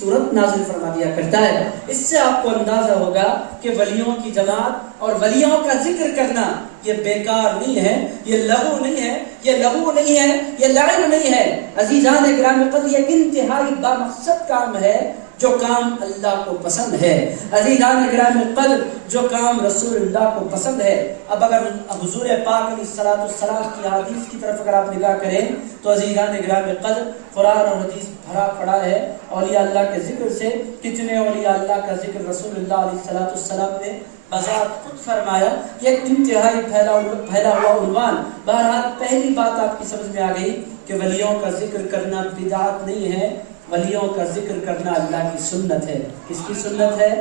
صورت نازل فرما دیا کرتا ہے۔ اس سے آپ کو اندازہ ہوگا کہ ولیوں کی جماعت اور ولیوں کا ذکر کرنا یہ بیکار نہیں ہے، یہ لغو نہیں ہے، یہ لغو نہیں ہے، یہ لعب نہیں ہے۔ عزیزان گرامی قدر، یہ انتہائی بامقصد کام ہے جو کام اللہ کو پسند ہے۔ عزیزان گرامی قدر، جو کام رسول اللہ کو پسند ہے۔ اب اگر حضور پاک علیہ السلام کی حدیث کی طرف اگر آپ نگاہ کریں تو عزیزان گرامی قدر، قرآن اور حدیث بھرا پڑا ہے اولیاء اللہ کے ذکر سے۔ کتنے اولیاء اللہ کا ذکر رسول اللہ علیہ السلام نے بذات خود فرمایا۔ یہ ایک انتہائی پھیلا ہوا عنوان۔ بہرحال پہلی بات آپ کی سمجھ میں آ گئی کہ ولیوں کا ذکر کرنا بدعت نہیں ہے، ولیوں کا ذکر کرنا اللہ کی سنت ہے۔ کس کی سنت ہے؟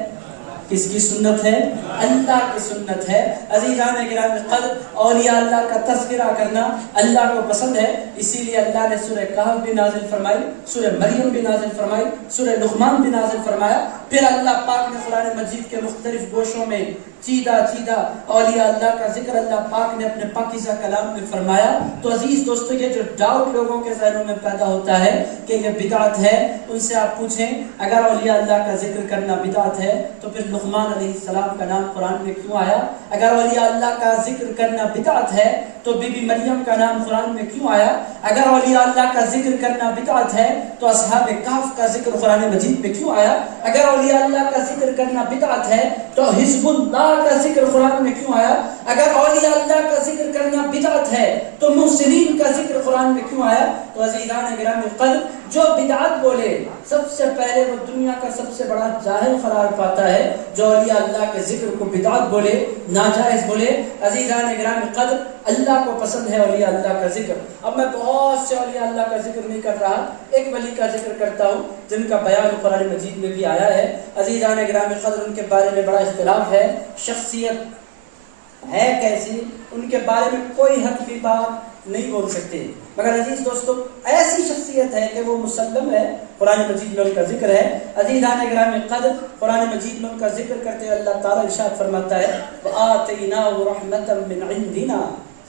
کس کی سنت ہے؟ اللہ کی سنت ہے۔ عزیزان گرامی قدر، اولیاء اللہ کا تذکرہ کرنا اللہ کو پسند ہے، اسی لیے اللہ نے سورہ کہف بھی نازل فرمائی، سورہ مریم بھی نازل فرمائی، سورہ لقمان بھی نازل فرمایا۔ پھر اللہ پاک نے قرآن مجید کے مختلف گوشوں میں چیدہ اولیاء اللہ کا ذکر اللہ پاک نے اپنے پاکیزہ کلام میں فرمایا۔ تو عزیز دوستو، یہ جو ڈاؤٹ لوگوں کے ذہنوں میں پیدا ہوتا ہے کہ یہ بدعت ہے، ان سے آپ پوچھیں اگر اولیاء اللہ کا ذکر کرنا بدعت ہے تو پھر لقمان علیہ السلام کا نام قرآن میں کیوں آیا؟ اگر اولیاء اللہ کا ذکر کرنا بدعت ہے تو بی بی مریم کا نام قرآن میں کیوں آیا؟ اگر اولیاء اللہ کا ذکر کرنا بدعت ہے تو اصحاب کہف کا ذکر قرآن مجید میں کیوں آیا؟ اگر اولیاء اللہ کا ذکر کرنا بدعت ہے تو حزب اللہ کا ذکر قرآن میں کیوں آیا؟ اگر اولیاء اللہ کا ذکر کرنا بدعت ہے تو محسنین کا ذکر قرآن میں کیوں آیا؟ تو عزیزان گرامی قدر، جو بدعت بولے سب سے پہلے وہ دنیا کا سب سے بڑا جاہل قرار پاتا ہے، جو اولیاء اللہ کے ذکر کو بدعت بولے، ناجائز بولے۔ عزیزان گرامی قدر، اللہ کو پسند ہے اولیاء اللہ کا ذکر۔ اب میں بہت سے اولیاء اللہ کا ذکر نہیں کر رہا، ایک ولی کا ذکر کرتا ہوں جن کا بیان قرآن مجید میں بھی آیا ہے۔ عزیزان گرامی قدر، ان کے بارے میں بڑا اختلاف ہے، شخصیت ہے کیسی، ان کے بارے میں کوئی حد بھی بات نہیں بول سکتے، مگر عزیز دوستو ایسی شخصیت ہے کہ وہ مسلم ہے، قرآن مجید میں ان کا ذکر ہے۔ عزیزان گرامی قدر، قرآن مجید میں ان کا ذکر کرتے ہوئے اللہ تعالیٰ ارشاد فرماتا ہے وَآتَيْنَاهُ رَحْمَةً مِّنْ عِنْدِنَا،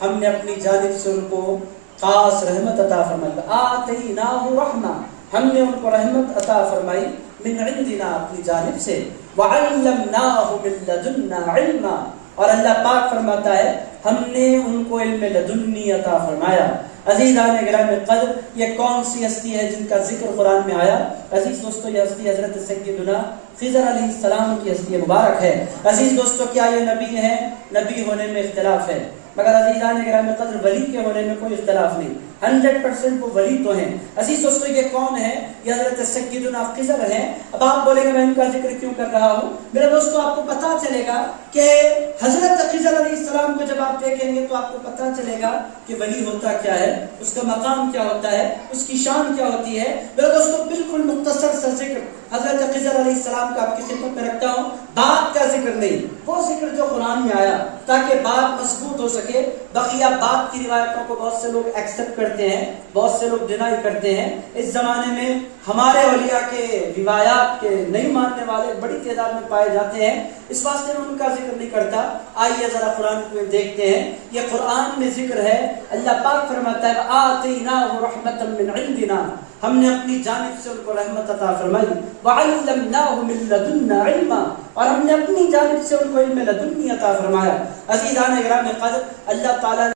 ہم نے اپنی جانب سے ان کو خاص رحمت عطا فرمائی۔ آتَيْنَاهُ رَحْمَةً، ہم نے ان کو رحمت عطا فرمائی، من عندنا، اپنی جانب سے، وَعَلَّمْنَاهُ مِن لَّدُنَّا عِلْمًا، اور اللہ پاک فرماتا ہے ہم نے ان کو علم لدنی عطا فرمایا۔ عزیزان گرامی قدر، یہ کون سی ہستی ہے جن کا ذکر قرآن میں آیا؟ عزیز دوستو، یہ ہستی حضرت سیدنا خضر علیہ السلام کی ہستی مبارک ہے۔ عزیز دوستو، کیا یہ نبی ہے؟ نبی ہونے میں اختلاف ہے، مگر عزیزان گرامی قدر ولی کے ہونے میں کوئی اختلاف نہیں، 100% وہ ولی تو ہیں۔ عزیز دوستو، یہ کون ہے؟ یہ حضرت سیدنا خضر ہیں۔ اب آپ بولیں گے میں ان کا ذکر کیوں کر رہا ہوں؟ میرے دوستو، آپ کو پتا چلے گا کہ حضرت خضر علیہ السلام کو جب آپ دیکھیں گے تو آپ کو پتا چلے گا کہ ولی ہوتا کیا ہے، اس کا مقام کیا ہوتا ہے، اس کی شان کیا ہوتی ہے۔ میرے دوستو، بالکل مختصر سا ذکر حضرت خضر علیہ السلام کا آپ کی خدمت میں رکھتا ہوں، بات کا ذکر نہیں، وہ ذکر جو قرآن میں آیا تاکہ بات مضبوط ہو سکے۔ بقیہ بات کی روایتوں کو بہت سے لوگ ایکسپٹ کرتے ہیں، بہت سے لوگ ڈینائی کرتے ہیں۔ اس زمانے میں ہمارے اولیاء کے روایات کے نہیں ماننے والے بڑی تعداد میں پائے جاتے ہیں، اس واسطے میں ان کا ذکر نہیں کرتا۔ آئیے ذرا قرآن کو دیکھتے ہیں، یہ قرآن میں ذکر ہے۔ اللہ پاک فرماتا ہے وَآتَيْنَاهُ رَحْمَةً مِّنْ عِنْدِنَا، ہم نے اپنی جانب سے ان کو رحمت عطا فرمائی، وَعَلَّمْنَاهُ مِن لَّدُنَّا عِلْمًا، اور ہم نے اپنی جانب سے ان کو علم لدنی عطا فرمایا۔ عزیزان گرامی قدر، اللہ تعالیٰ